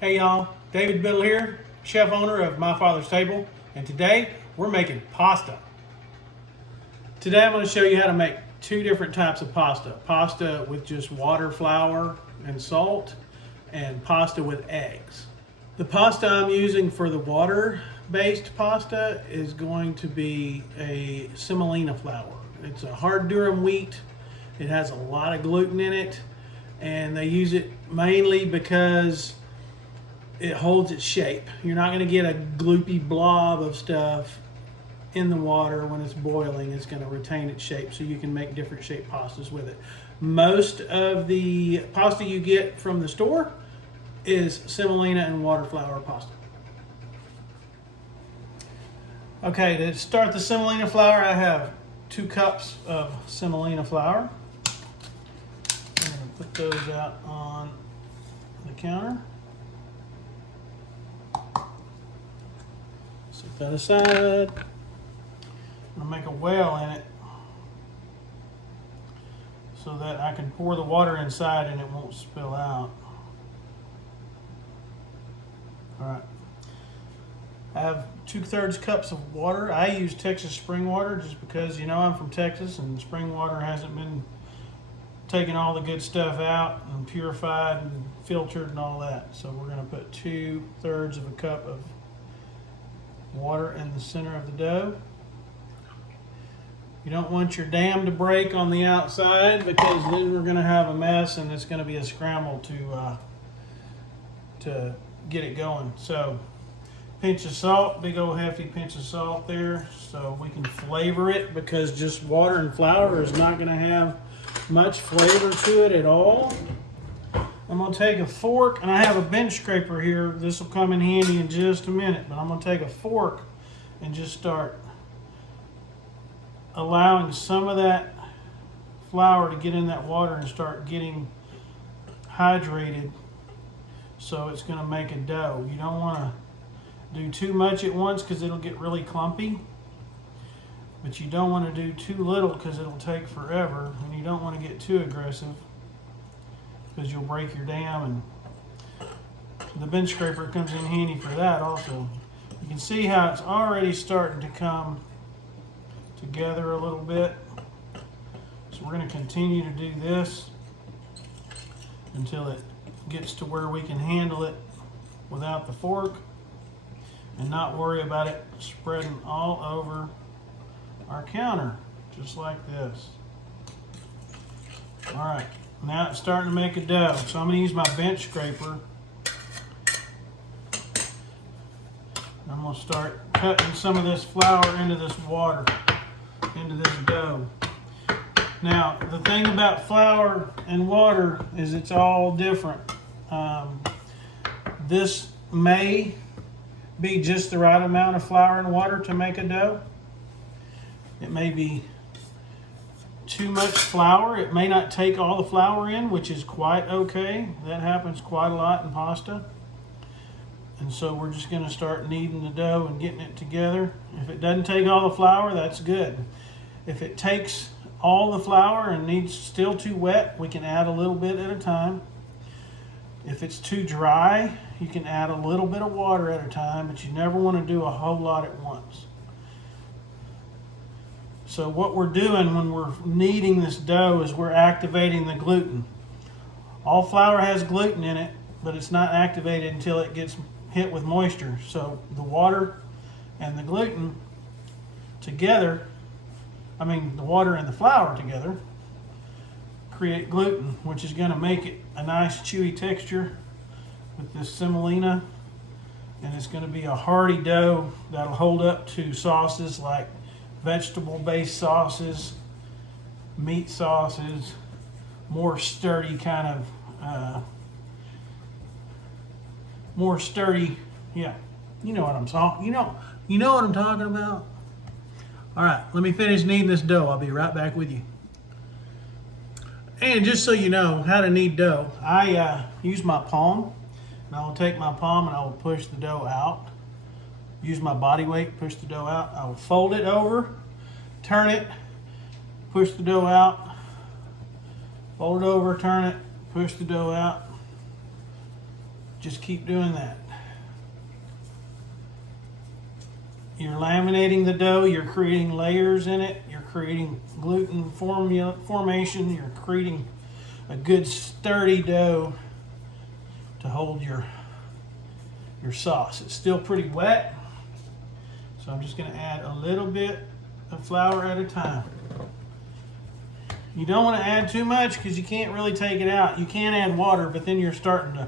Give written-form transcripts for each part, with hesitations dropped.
Hey y'all, David Biddle here, chef owner of My Father's Table, and today we're making pasta. Today I'm going to show you how to make two different types of pasta. Pasta with just water, flour, and salt, and pasta with eggs. The pasta I'm using for the water-based pasta is going to be a Semolina flour. It's a hard durum wheat. It has a lot of gluten in it, and they use it mainly because it holds its shape. You're not going to get a gloopy blob of stuff in the water when it's boiling. It's going to retain its shape so you can make different shaped pastas with it. Most of the pasta you get from the store is semolina and water flour pasta. Okay, to start the semolina flour, I have 2 cups of semolina flour. I'm going to put those out on the counter. Set that aside. I'm going to make a well in it so that I can pour the water inside and it won't spill out. Alright. I have 2/3 cups of water. I use Texas spring water just because, you know, I'm from Texas and spring water hasn't been taking all the good stuff out and purified and filtered and all that. So we're going to put 2/3 of a cup of water in the center of the dough. You don't want your dam to break on the outside because then we're going to have a mess and it's going to be a scramble to get it going. So pinch of salt, big old hefty pinch of salt there so we can flavor it, because just water and flour is not going to have much flavor to it at all. I'm going to take a fork, and I have a bench scraper here. This will come in handy in just a minute, but I'm going to take a fork and just start allowing some of that flour to get in that water and start getting hydrated, so it's going to make a dough. You don't want to do too much at once because it'll get really clumpy, but you don't want to do too little because it'll take forever, and you don't want to get too aggressive because you'll break your dam, and the bench scraper comes in handy for that also. You can see how it's already starting to come together a little bit. So we're going to continue to do this until it gets to where we can handle it without the fork and not worry about it spreading all over our counter, just like this. All right, now it's starting to make a dough. So I'm going to use my bench scraper. I'm going to start cutting some of this flour into this water, into this dough. Now, the thing about flour and water is it's all different. This may be just the right amount of flour and water to make a dough. It may be too much flour. It may not take all the flour in, which is quite okay. That happens quite a lot in pasta. And so we're just going to start kneading the dough and getting it together. If it doesn't take all the flour, that's good. If it takes all the flour and needs still too wet, we can add a little bit at a time. If it's too dry, you can add a little bit of water at a time, but you never want to do a whole lot at once. So what we're doing when we're kneading this dough is we're activating the gluten. All flour has gluten in it, but it's not activated until it gets hit with moisture. So the water and the gluten together, the water and the flour together create gluten, which is going to make it a nice chewy texture with this semolina, and it's going to be a hearty dough that'll hold up to sauces like vegetable-based sauces, meat sauces, more sturdy kind of, yeah, you know what I'm talking. You know what I'm talking about. All right, let me finish kneading this dough. I'll be right back with you. And just so you know how to knead dough, I use my palm, and I will take my palm and I will push the dough out. Use my body weight, push the dough out. I will fold it over, turn it, push the dough out, fold it over, turn it, push the dough out, Just keep doing that. You're laminating the dough, you're creating layers in it, you're creating gluten formation, you're creating a good sturdy dough to hold your sauce. It's still pretty wet, so I'm just going to add a little bit of flour at a time. You don't want to add too much because you can't really take it out. You can add water, but then you're starting to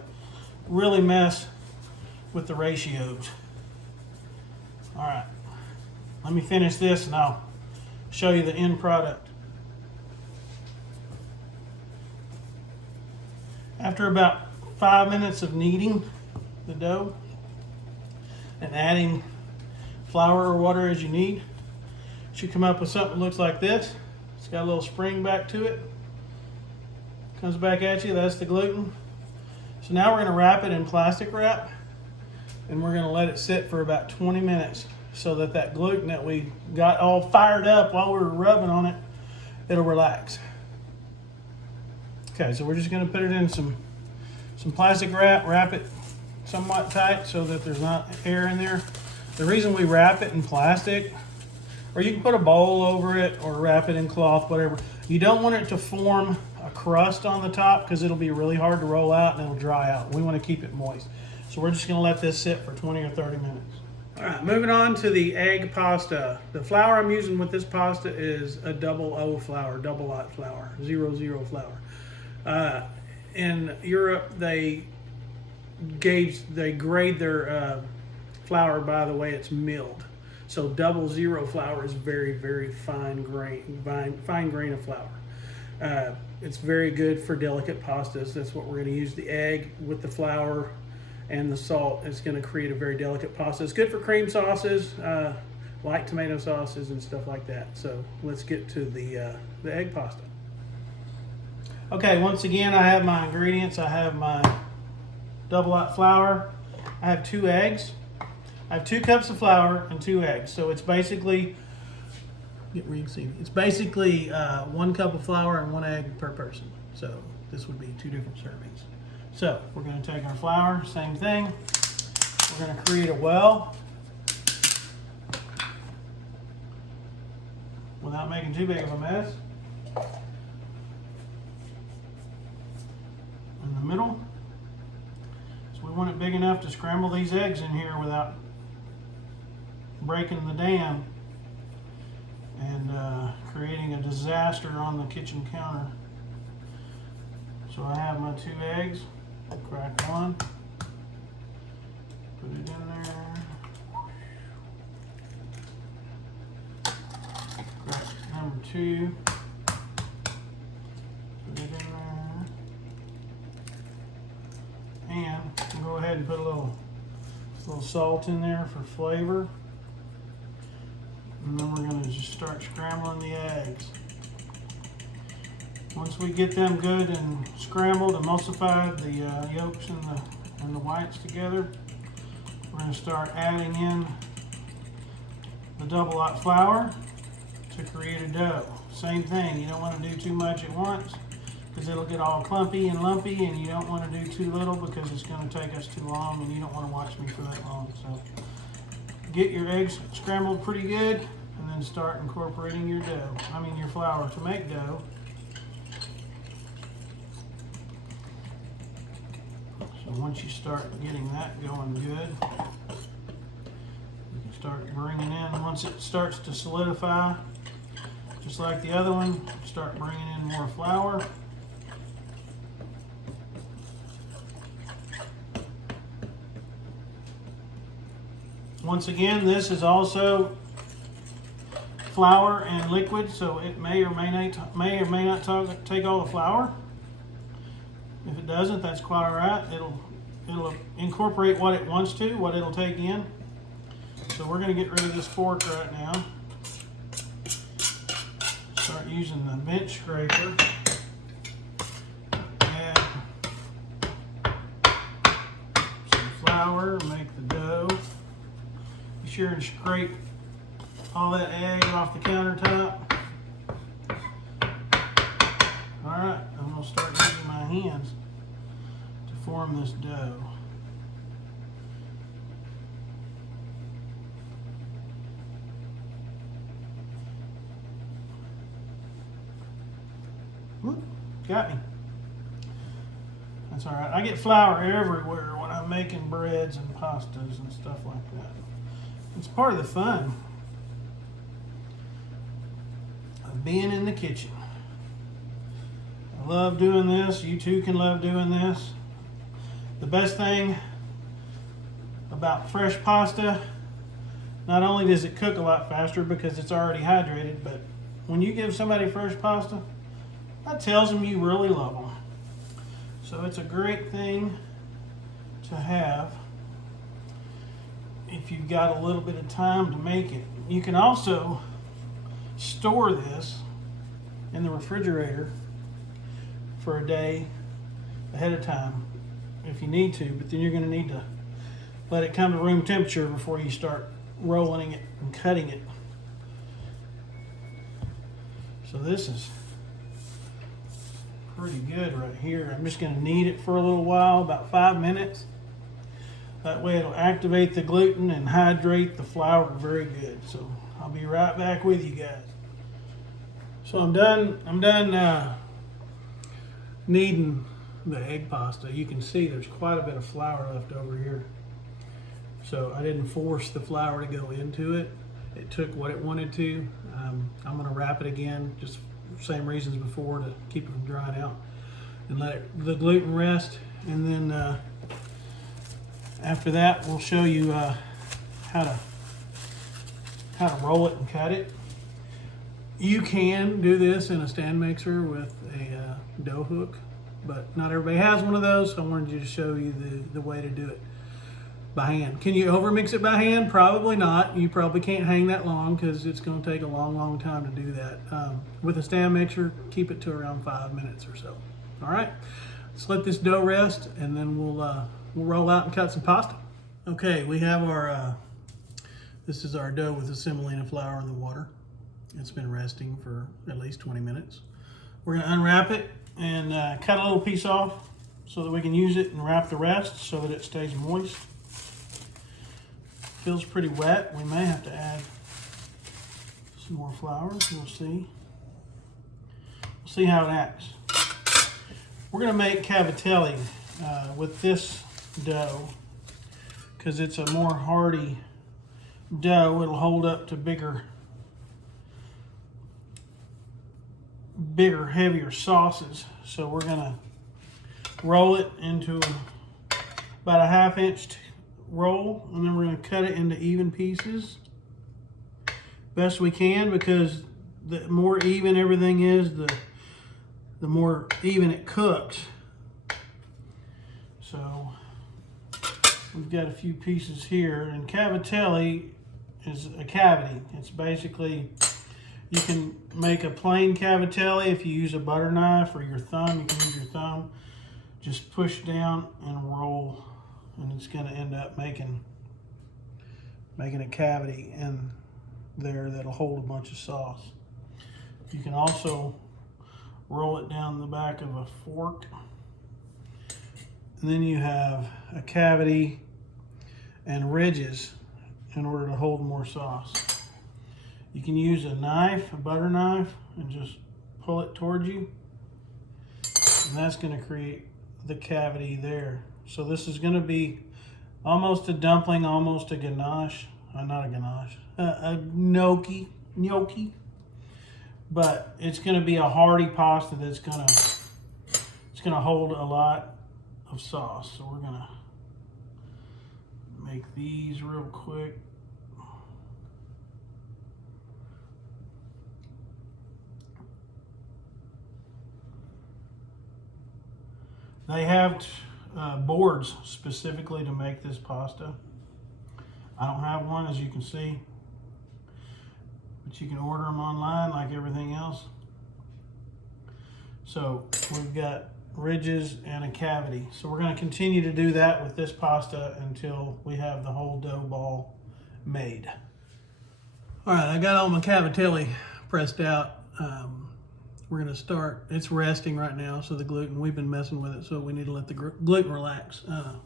really mess with the ratios. All right, let me finish this and I'll show you the end product. After about 5 minutes of kneading the dough and adding flour or water as you need, you should come up with something that looks like this. It's got a little spring back to it. Comes back at you, that's the gluten. So now we're going to wrap it in plastic wrap and we're going to let it sit for about 20 minutes so that that gluten that we got all fired up while we were rubbing on it, it'll relax. Okay, so we're just going to put it in some plastic wrap, wrap it somewhat tight so that there's not air in there. The reason we wrap it in plastic, or you can put a bowl over it or wrap it in cloth, whatever. You don't want it to form a crust on the top because it'll be really hard to roll out and it'll dry out. We want to keep it moist. So we're just going to let this sit for 20 or 30 minutes. All right, moving on to the egg pasta. The flour I'm using with this pasta is a double O flour, double lot flour, 00 flour. In Europe, they grade their flour by the way it's milled. So 00 flour is very, very fine grain of flour. It's very good for delicate pastas. That's what we're going to use. The egg with the flour and the salt is going to create a very delicate pasta. It's good for cream sauces, light tomato sauces, and stuff like that. So let's get to the egg pasta. Okay, once again, I have my ingredients. I have my double lot flour. I have 2 eggs. I have 2 cups of flour and 2 eggs. So it's basically, get where you can see, it's basically 1 cup of flour and 1 egg per person. So this would be 2 different servings. So we're going to take our flour, same thing. We're going to create a well without making too big of a mess. In the middle. So we want it big enough to scramble these eggs in here without breaking the dam and creating a disaster on the kitchen counter. So I have my 2 eggs. Crack one, put it in there, crack number 2, put it in there, and go ahead and put a little salt in there for flavor. And then we're going to just start scrambling the eggs. Once we get them good and scrambled, emulsified, the yolks and the whites together, we're going to start adding in the double lot flour to create a dough. Same thing, you don't want to do too much at once because it'll get all clumpy and lumpy, and you don't want to do too little because it's going to take us too long and you don't want to watch me for that long. So get your eggs scrambled pretty good and then start incorporating your your flour to make dough. Once you start getting that going good, you can start bringing in, once it starts to solidify, just like the other one, start bringing in more flour. Once again, this is also flour and liquid, so it may or may not take all the flour. If it doesn't, that's quite all right. It'll incorporate what it wants to, what it'll take in. So we're going to get rid of this fork right now. Start using the bench scraper. Add some flour, make the dough. Be sure and scrape all that egg off the countertop. Alright, I'm going to start using my hands to form this dough. Whoop, got me. That's all right. I get flour everywhere when I'm making breads and pastas and stuff like that. It's part of the fun of being in the kitchen. I love doing this. You too can love doing this. The best thing about fresh pasta, not only does it cook a lot faster because it's already hydrated, but when you give somebody fresh pasta, that tells them you really love them. So it's a great thing to have if you've got a little bit of time to make it. You can also store this in the refrigerator for a day ahead of time if you need to, but then you're going to need to let it come to room temperature before you start rolling it and cutting it. So this is pretty good right here. I'm just going to knead it for a little while, about 5 minutes. That way it'll activate the gluten and hydrate the flour very good. So I'll be right back with you guys. So I'm done kneading the egg pasta. You can see there's quite a bit of flour left over here. So I didn't force the flour to go into it. It took what it wanted to. I'm going to wrap it again, just same reasons before, to keep it from drying out, and let the gluten rest. And then after that, we'll show you how to roll it and cut it. You can do this in a stand mixer with a dough hook, but not everybody has one of those, so I wanted to show you the way to do it by hand. Can you overmix it by hand? Probably not. You probably can't hang that long because it's going to take a long time to do that. With a stand mixer, keep it to around 5 minutes or so. All right, let's let this dough rest, and then we'll roll out and cut some pasta. Okay, we have our this is our dough with the semolina flour in the water. It's been resting for at least 20 minutes. We're going to unwrap it and cut a little piece off so that we can use it and wrap the rest so that it stays moist. Feels pretty wet. We may have to add some more flour. We'll see. We'll see how it acts. We're going to make cavatelli with this dough because it's a more hardy dough. It'll hold up to bigger, heavier sauces. So we're going to roll it into about a 1/2 inch roll, and then we're going to cut it into even pieces best we can, because the more even everything is, the more even it cooks. So we've got a few pieces here, and cavatelli is a cavity. It's basically, you can make a plain cavatelli if you use a butter knife or your thumb. You can use your thumb, just push down and roll, and it's going to end up making a cavity in there that'll hold a bunch of sauce. You can also roll it down the back of a fork, and then you have a cavity and ridges in order to hold more sauce. You can use a knife, a butter knife, and just pull it towards you, and that's going to create the cavity there. So this is going to be almost a dumpling, almost a ganache. Not a ganache, a gnocchi. But it's going to be a hearty pasta that's going to hold a lot of sauce. So we're going to make these real quick. They have boards specifically to make this pasta. I don't have one, as you can see, but you can order them online like everything else. So we've got ridges and a cavity. So we're going to continue to do that with this pasta until we have the whole dough ball made. All right, I got all my cavatelli pressed out. We're going to start. It's resting right now, so the gluten, we've been messing with it, so we need to let the gluten relax.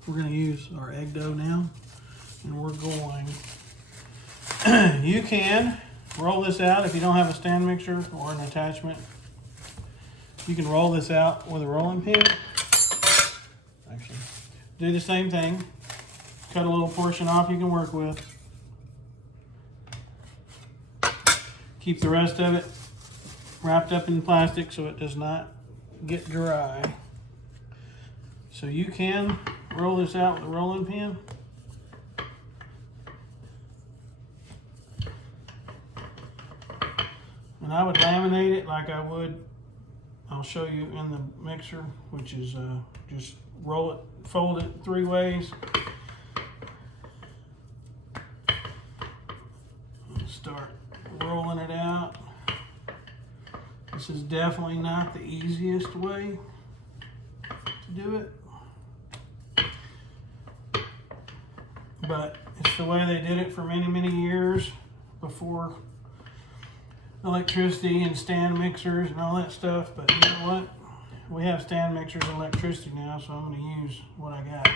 We're going to use our egg dough now, and we're going, you can roll this out if you don't have a stand mixer or an attachment. You can roll this out with a rolling pin. Actually, do the same thing. Cut a little portion off you can work with. Keep the rest of it wrapped up in plastic so it does not get dry. So you can roll this out with a rolling pin. And I would laminate it like I would, I'll show you in the mixer, which is just roll it, fold it 3 ways. Start rolling it out. This is definitely not the easiest way to do it, but it's the way they did it for many, many years before electricity and stand mixers and all that stuff. But you know what? We have stand mixers and electricity now, so I'm going to use what I got.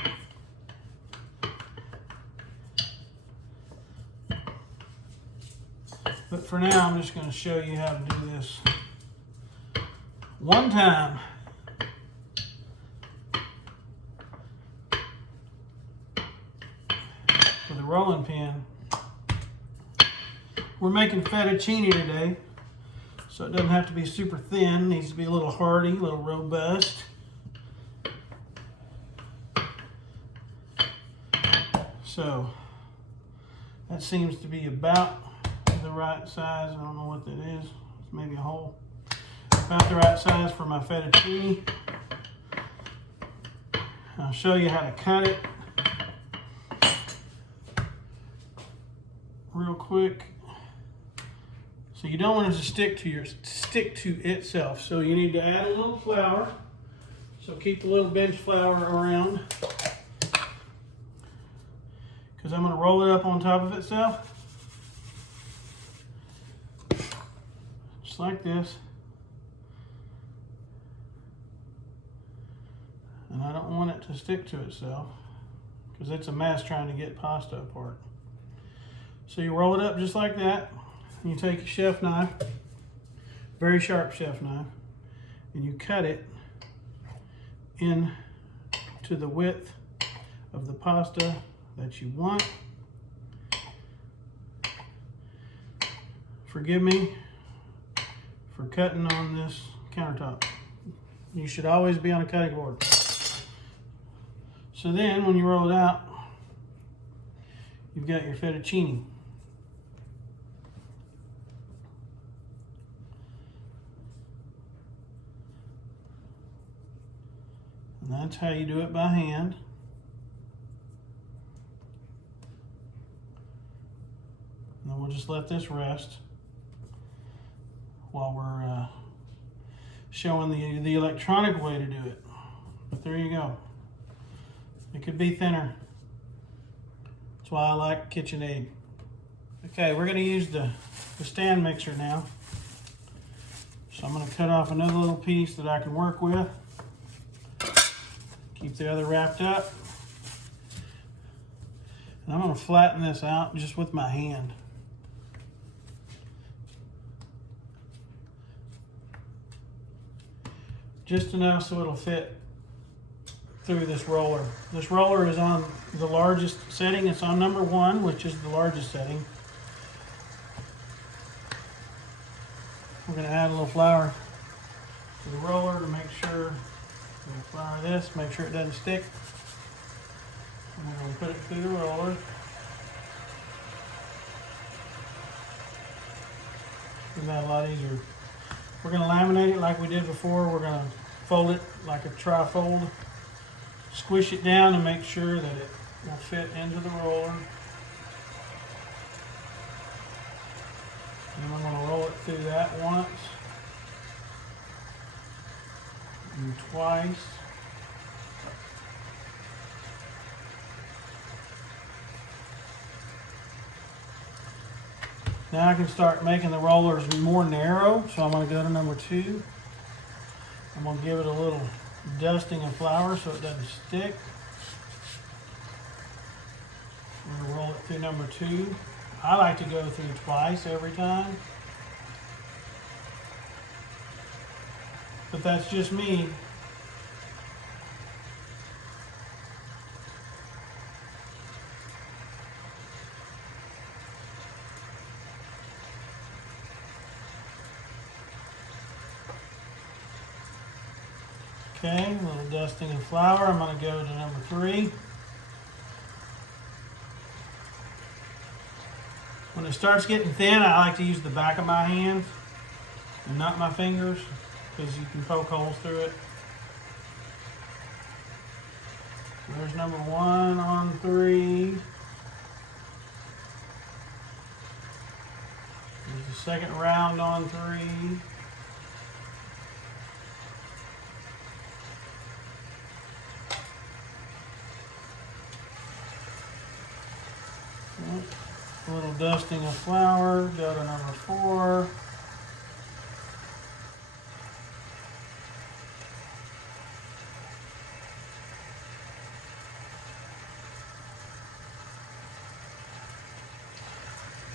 But for now, I'm just going to show you how to do this one time. With a rolling pin. We're making fettuccine today, so it doesn't have to be super thin. It needs to be a little hearty, a little robust. So that seems to be about the right size. I don't know what that is. It's maybe a hole. About the right size for my fettuccine. I'll show you how to cut it real quick. So you don't want it to stick to itself. So you need to add a little flour. So keep a little bench flour around, because I'm going to roll it up on top of itself. Just like this. And I don't want it to stick to itself, because it's a mess trying to get pasta apart. So you roll it up just like that. You take a chef knife, very sharp chef knife, and you cut it in to the width of the pasta that you want. Forgive me for cutting on this countertop. You should always be on a cutting board. So then when you roll it out, you've got your fettuccine. And that's how you do it by hand. And then we'll just let this rest while we're showing the electronic way to do it. But there you go. It could be thinner. That's why I like KitchenAid. Okay, we're going to use the stand mixer now. So I'm going to cut off another little piece that I can work with. Keep the other wrapped up. And I'm going to flatten this out just with my hand. Just enough so it'll fit through this roller. This roller is on the largest setting. It's on number 1, which is the largest setting. We're going to add a little flour to the roller to make sure. We'll flour this, make sure it doesn't stick. And we're going to put it through the roller. Isn't that a lot easier? We're going to laminate it like we did before. We're going to fold it like a tri-fold. Squish it down and make sure that it will fit into the roller. And I'm going to roll it through that once. And twice. Now I can start making the rollers more narrow, so I'm going to go to number 2. I'm going to give it a little dusting of flour so it doesn't stick. I'm going to roll it through number 2. I like to go through twice every time. but that's just me. Okay, a little dusting of flour. I'm going to go to number 3. When it starts getting thin, I like to use the back of my hand and not my fingers, because you can poke holes through it. There's number 1 on 3. There's the second round on 3. A little dusting of flour, go to number 4.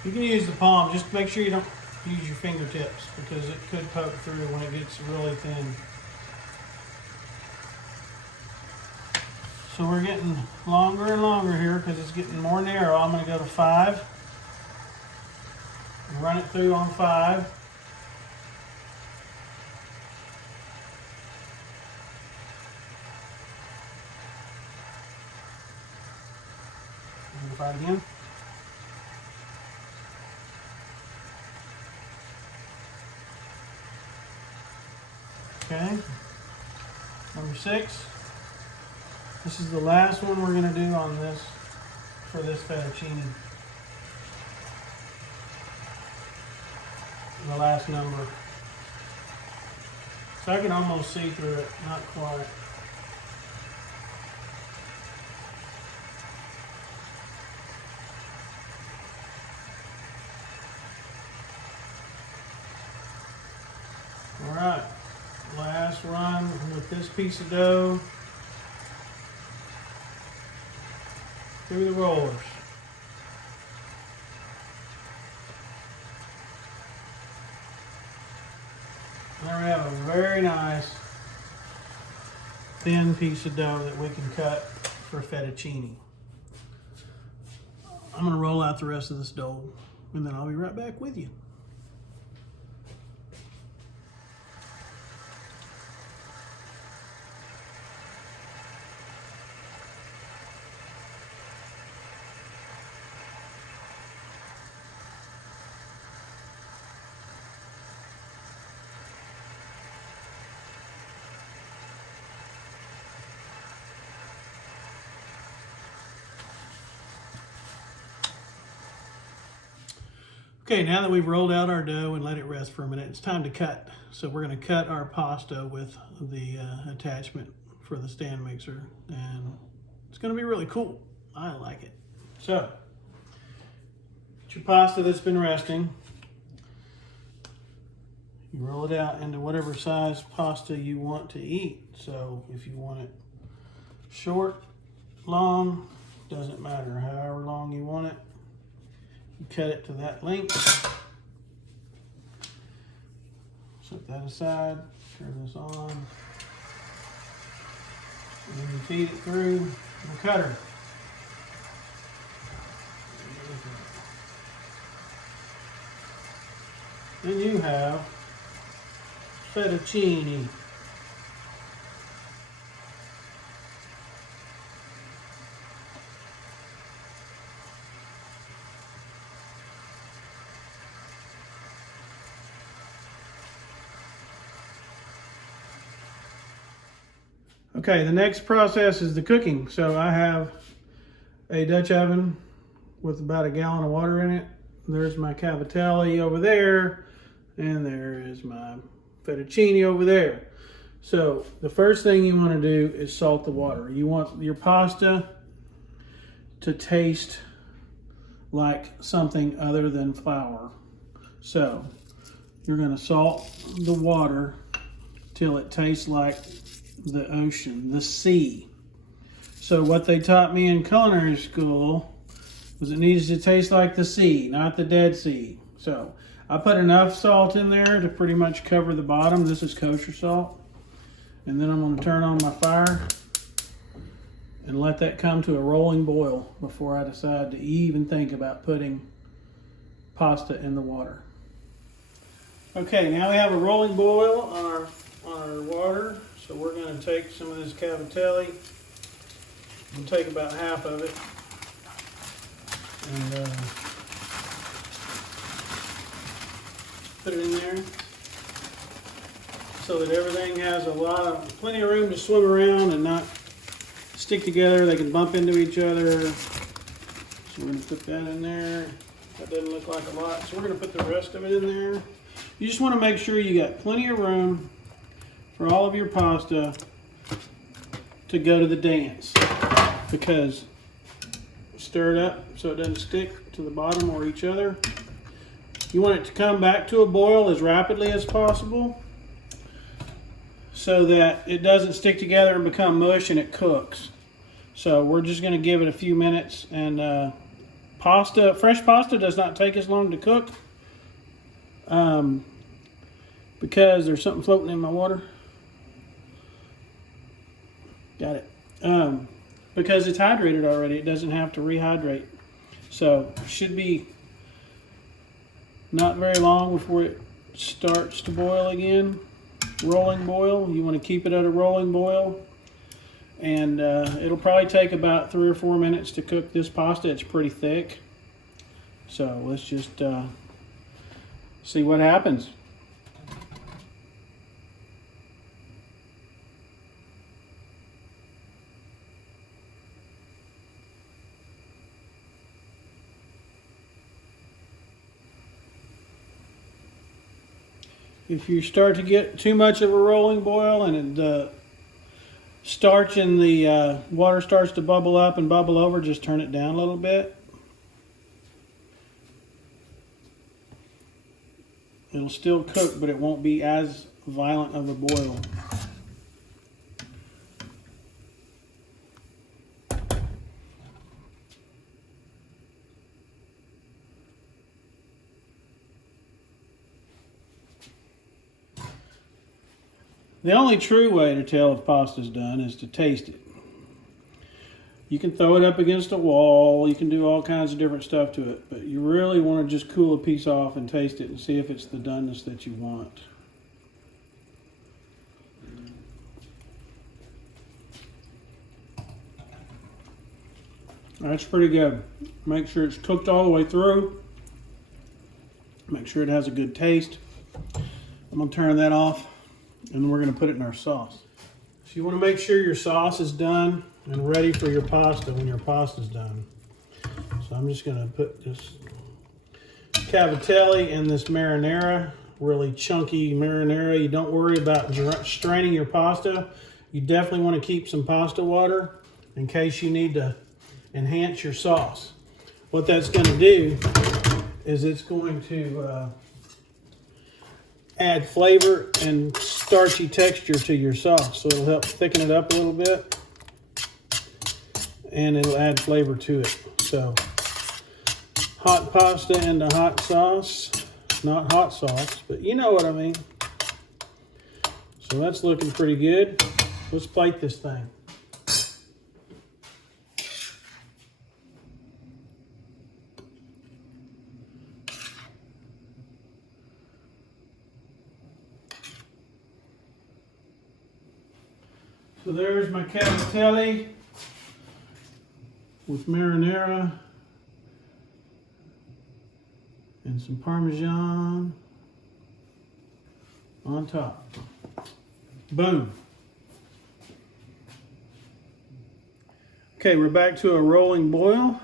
You can use the palm, just make sure you don't use your fingertips because it could poke through when it gets really thin. So we're getting longer and longer here because it's getting more narrow. I'm going to go to 5. And run it through on 5. And 5 again. Okay. Number 6. This is the last one we're going to do on this for this fettuccine. The last number. So I can almost see through it, not quite. All right, last run with this piece of dough through the rollers. There we have a very nice thin piece of dough that we can cut for fettuccine. I'm going to roll out the rest of this dough and then I'll be right back with you. Okay, now that we've rolled out our dough and let it rest for a minute, it's time to cut. So we're going to cut our pasta with the attachment for the stand mixer, and it's going to be really cool. I like it. So, get your pasta that's been resting. You roll it out into whatever size pasta you want to eat. So if you want it short, long, doesn't matter, however long you want it. You cut it to that length. Set that aside, turn this on, and then you feed it through the cutter. Then you have fettuccine. Okay, the next process is the cooking. So I have a Dutch oven with about a gallon of water in it. There's my cavatelli over there, and there is my fettuccine over there. So the first thing you want to do is salt the water. You want your pasta to taste like something other than flour. So you're going to salt the water till it tastes like the ocean, the sea. So what they taught me in culinary school was it needs to taste like the sea, not the Dead Sea. So I put enough salt in there to pretty much cover the bottom. This is kosher salt. And then I'm going to turn on my fire and let that come to a rolling boil before I decide to even think about putting pasta in the water. Okay, now we have a rolling boil on our water, so we're going to take some of this cavatelli and take about half of it and put it in there so that everything has plenty of room to swim around and not stick together. They can bump into each other. So we're going to put that in there. That doesn't look like a lot, so we're going to put the rest of it in there. You just want to make sure you got plenty of room for all of your pasta to go to the dance, because stir it up so it doesn't stick to the bottom or each other. You want it to come back to a boil as rapidly as possible so that it doesn't stick together and become mush and it cooks. So we're just going to give it a few minutes, and fresh pasta does not take as long to cook because there's something floating in my water. Got it. Because it's hydrated already, it doesn't have to rehydrate. So it should be not very long before it starts to boil again. Rolling boil. You want to keep it at a rolling boil. And it'll probably take about 3 or 4 minutes to cook this pasta. It's pretty thick. So let's just see what happens. If you start to get too much of a rolling boil and the starch in the water starts to bubble up and bubble over, just turn it down a little bit. It'll still cook, but it won't be as violent of a boil. The only true way to tell if pasta's done is to taste it. You can throw it up against a wall, you can do all kinds of different stuff to it, but you really want to just cool a piece off and taste it and see if it's the doneness that you want. That's pretty good. Make sure it's cooked all the way through. Make sure it has a good taste. I'm going to turn that off, and then we're going to put it in our sauce. So you want to make sure your sauce is done and ready for your pasta when your pasta's done. So I'm just going to put this cavatelli in this marinara, really chunky marinara. You don't worry about straining your pasta. You definitely want to keep some pasta water in case you need to enhance your sauce. What that's going to do is it's going to add flavor and starchy texture to your sauce. So it'll help thicken it up a little bit, and it'll add flavor to it. So hot pasta into hot sauce, not hot sauce, but you know what I mean. So that's looking pretty good. Let's plate this thing. So there's my cavatelli with marinara and some Parmesan on top. Boom. Okay, we're back to a rolling boil.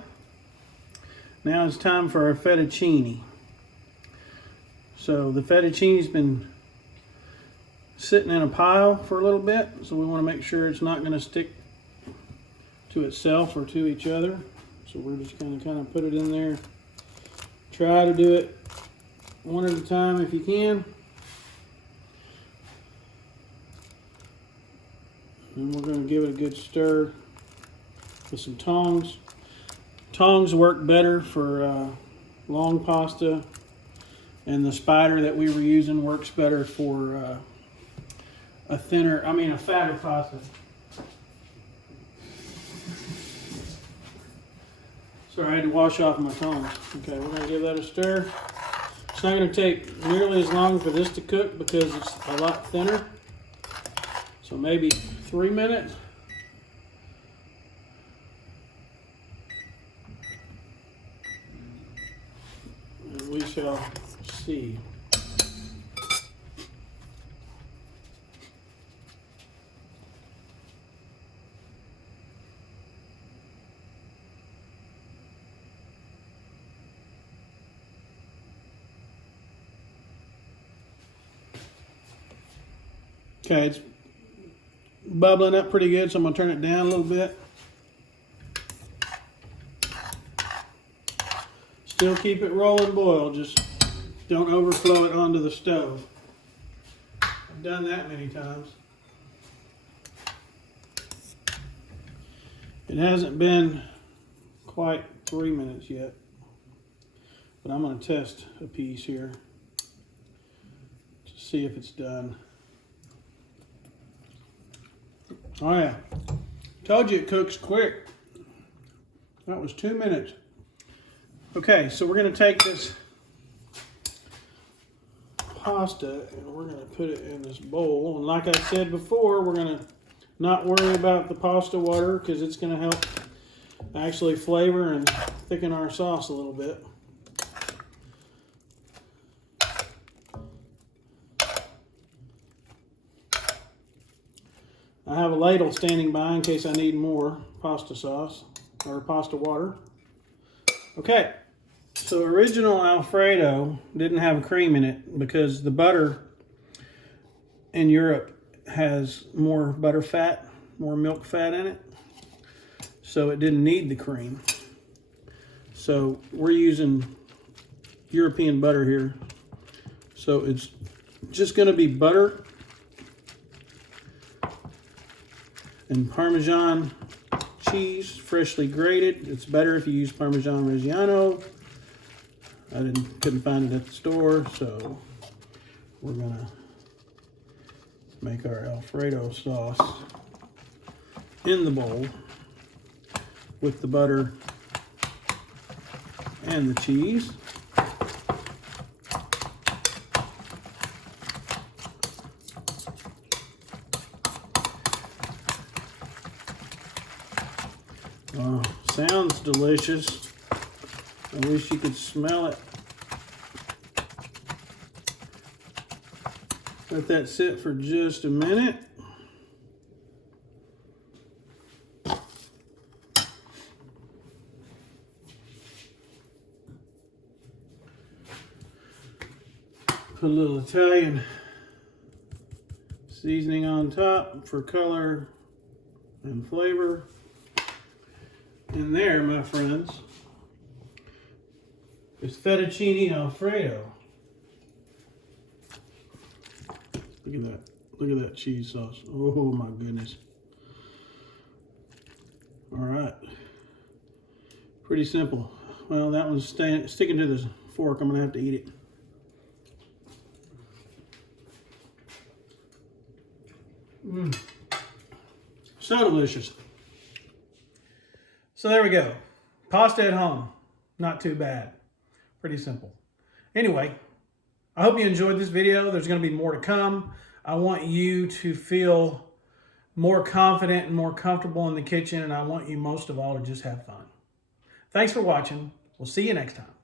Now it's time for our fettuccine. So the fettuccine's been sitting in a pile for a little bit, so we want to make sure it's not going to stick to itself or to each other. So we're just going to kind of put it in there. Try to do it one at a time if you can. And we're going to give it a good stir with some tongs. Tongs work better for long pasta, and the spider that we were using works better for a fatter pasta. Sorry, I had to wash off my tongs. Okay, we're gonna give that a stir. It's not gonna take nearly as long for this to cook because it's a lot thinner. So maybe 3 minutes. And we shall see. Okay, it's bubbling up pretty good, so I'm going to turn it down a little bit. Still keep it rolling boil, just don't overflow it onto the stove. I've done that many times. It hasn't been quite 3 minutes yet, but I'm going to test a piece here to see if it's done. Oh yeah, told you it cooks quick. That was 2 minutes. Okay, so we're gonna take this pasta and we're gonna put it in this bowl. And like I said before, we're gonna not worry about the pasta water because it's gonna help actually flavor and thicken our sauce a little bit. I have a ladle standing by in case I need more pasta sauce or pasta water. Okay, so original Alfredo didn't have cream in it because the butter in Europe has more butter fat, more milk fat in it. So it didn't need the cream. So we're using European butter here. So it's just gonna be butter and Parmesan cheese, freshly grated. It's better if you use Parmesan Reggiano. I couldn't find it at the store, so we're gonna make our Alfredo sauce in the bowl with the butter and the cheese. Oh, sounds delicious. I wish you could smell it. Let that sit for just a minute. Put a little Italian seasoning on top for color and flavor. And there, my friends, is fettuccine Alfredo. Look at that. Look at that cheese sauce. Oh my goodness. All right. Pretty simple. Well, that one's sticking to the fork. I'm gonna have to eat it. So delicious. So there we go. Pasta at home. Not too bad. Pretty simple. Anyway, I hope you enjoyed this video. There's going to be more to come. I want you to feel more confident and more comfortable in the kitchen, and I want you most of all to just have fun. Thanks for watching. We'll see you next time.